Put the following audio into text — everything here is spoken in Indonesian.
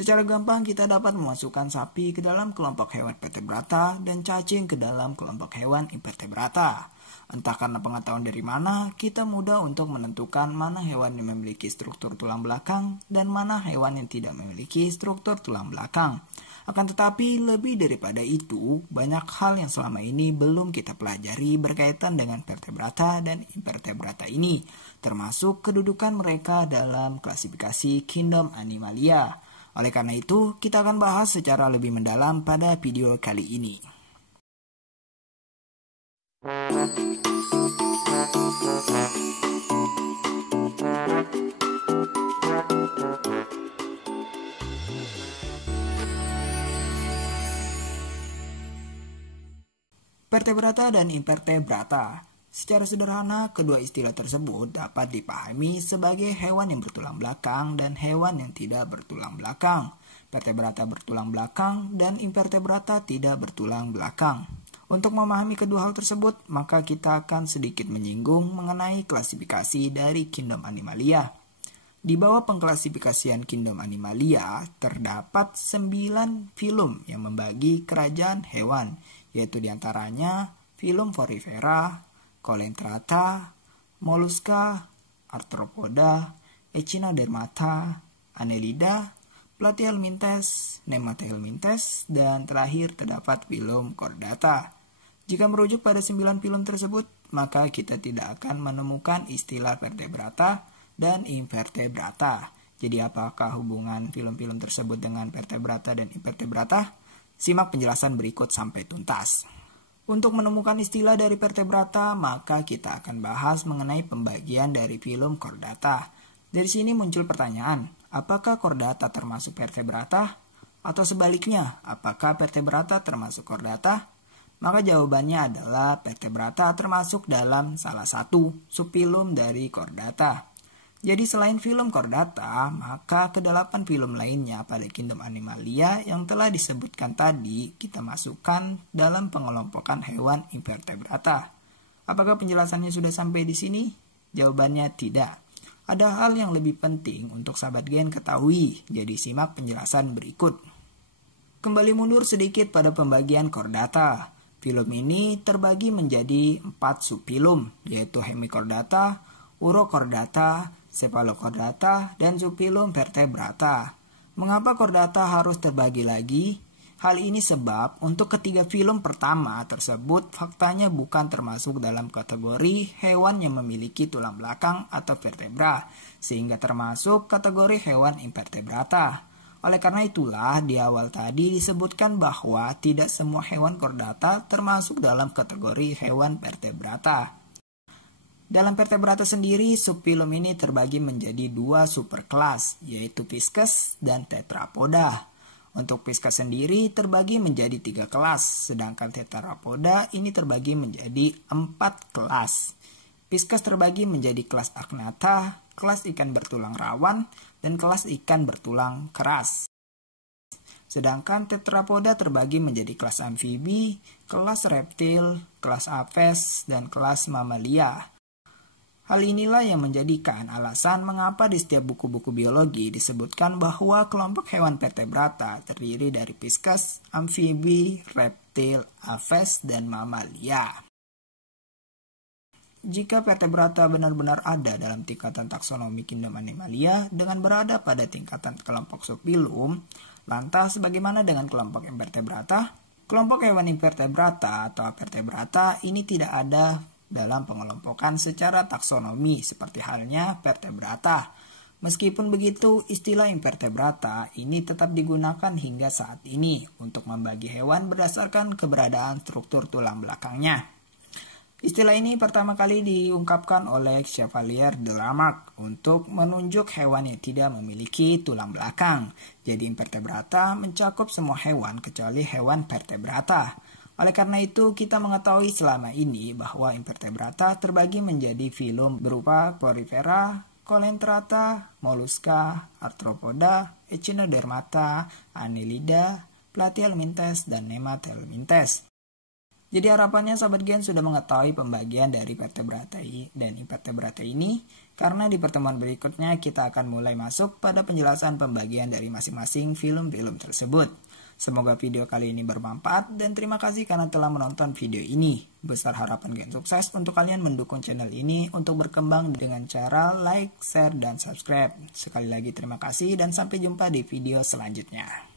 Secara gampang kita dapat memasukkan sapi ke dalam kelompok hewan vertebrata dan cacing ke dalam kelompok hewan invertebrata. Entah karena pengetahuan dari mana, kita mudah untuk menentukan mana hewan yang memiliki struktur tulang belakang dan mana hewan yang tidak memiliki struktur tulang belakang. Akan tetapi lebih daripada itu, banyak hal yang selama ini belum kita pelajari berkaitan dengan vertebrata dan invertebrata ini, termasuk kedudukan mereka dalam klasifikasi kingdom Animalia. Oleh karena itu, kita akan bahas secara lebih mendalam pada video kali ini. Vertebrata dan invertebrata. Secara sederhana, kedua istilah tersebut dapat dipahami sebagai hewan yang bertulang belakang dan hewan yang tidak bertulang belakang. Vertebrata bertulang belakang dan invertebrata tidak bertulang belakang. Untuk memahami kedua hal tersebut, maka kita akan sedikit menyinggung mengenai klasifikasi dari kingdom Animalia. Di bawah pengklasifikasian kingdom Animalia, terdapat 9 filum yang membagi kerajaan hewan, yaitu diantaranya filum Porifera, Coelenterata, Mollusca, Arthropoda, Echinodermata, Annelida, Platyhelminthes, Nematelmintes, dan terakhir terdapat filum Chordata. Jika merujuk pada 9 filum tersebut, maka kita tidak akan menemukan istilah vertebrata dan invertebrata. Jadi apakah hubungan filum-filum tersebut dengan vertebrata dan invertebrata? Simak penjelasan berikut sampai tuntas. Untuk menemukan istilah dari vertebrata, maka kita akan bahas mengenai pembagian dari filum Chordata. Dari sini muncul pertanyaan, apakah Chordata termasuk vertebrata? Atau sebaliknya, apakah vertebrata termasuk Chordata? Maka jawabannya adalah vertebrata termasuk dalam salah satu subfilum dari Chordata. Jadi selain filum Chordata, maka kedelapan filum lainnya pada kingdom Animalia yang telah disebutkan tadi kita masukkan dalam pengelompokan hewan invertebrata. Apakah penjelasannya sudah sampai di sini? Jawabannya tidak. Ada hal yang lebih penting untuk sahabat gen ketahui, jadi simak penjelasan berikut. Kembali mundur sedikit pada pembagian Chordata. Filum ini terbagi menjadi 4 subfilum, yaitu Hemichordata, Urochordata, Cephalochordata, dan subfilum Vertebrata. Mengapa Chordata harus terbagi lagi? Hal ini sebab untuk ketiga filum pertama tersebut faktanya bukan termasuk dalam kategori hewan yang memiliki tulang belakang atau vertebra, sehingga termasuk kategori hewan invertebrata. Oleh karena itulah di awal tadi disebutkan bahwa tidak semua hewan Chordata termasuk dalam kategori hewan vertebrata. Dalam vertebrata sendiri, subfilum ini terbagi menjadi 2 superkelas, yaitu Pisces dan Tetrapoda. Untuk Pisces sendiri terbagi menjadi 3 kelas, sedangkan Tetrapoda ini terbagi menjadi 4 kelas. Pisces terbagi menjadi kelas Agnatha, kelas ikan bertulang rawan, dan kelas ikan bertulang keras. Sedangkan Tetrapoda terbagi menjadi kelas amfibi, kelas reptil, kelas apes, dan kelas mamalia. Hal inilah yang menjadikan alasan mengapa di setiap buku-buku biologi disebutkan bahwa kelompok hewan vertebrata terdiri dari Pisces, amfibi, reptil, aves, dan mamalia. Jika vertebrata benar-benar ada dalam tingkatan taksonomi kingdom Animalia dengan berada pada tingkatan kelompok subfilum, lantas bagaimana dengan kelompok invertebrata? Kelompok hewan invertebrata atau vertebrata ini tidak ada dalam pengelompokan secara taksonomi seperti halnya vertebrata. Meskipun begitu, istilah invertebrata ini tetap digunakan hingga saat ini untuk membagi hewan berdasarkan keberadaan struktur tulang belakangnya. Istilah ini pertama kali diungkapkan oleh Chevalier de Lamarck untuk menunjuk hewan yang tidak memiliki tulang belakang. Jadi invertebrata mencakup semua hewan kecuali hewan vertebrata. Oleh karena itu, kita mengetahui selama ini bahwa invertebrata terbagi menjadi filum berupa Porifera, Coelenterata, Mollusca, Arthropoda, Echinodermata, Annelida, Platyhelminthes, dan Nematelmintes. Jadi harapannya Sobat Gen sudah mengetahui pembagian dari vertebrata dan invertebrata ini, karena di pertemuan berikutnya kita akan mulai masuk pada penjelasan pembagian dari masing-masing film-film tersebut. Semoga video kali ini bermanfaat dan terima kasih karena telah menonton video ini. Besar harapan Gen Sukses untuk kalian mendukung channel ini untuk berkembang dengan cara like, share, dan subscribe. Sekali lagi terima kasih dan sampai jumpa di video selanjutnya.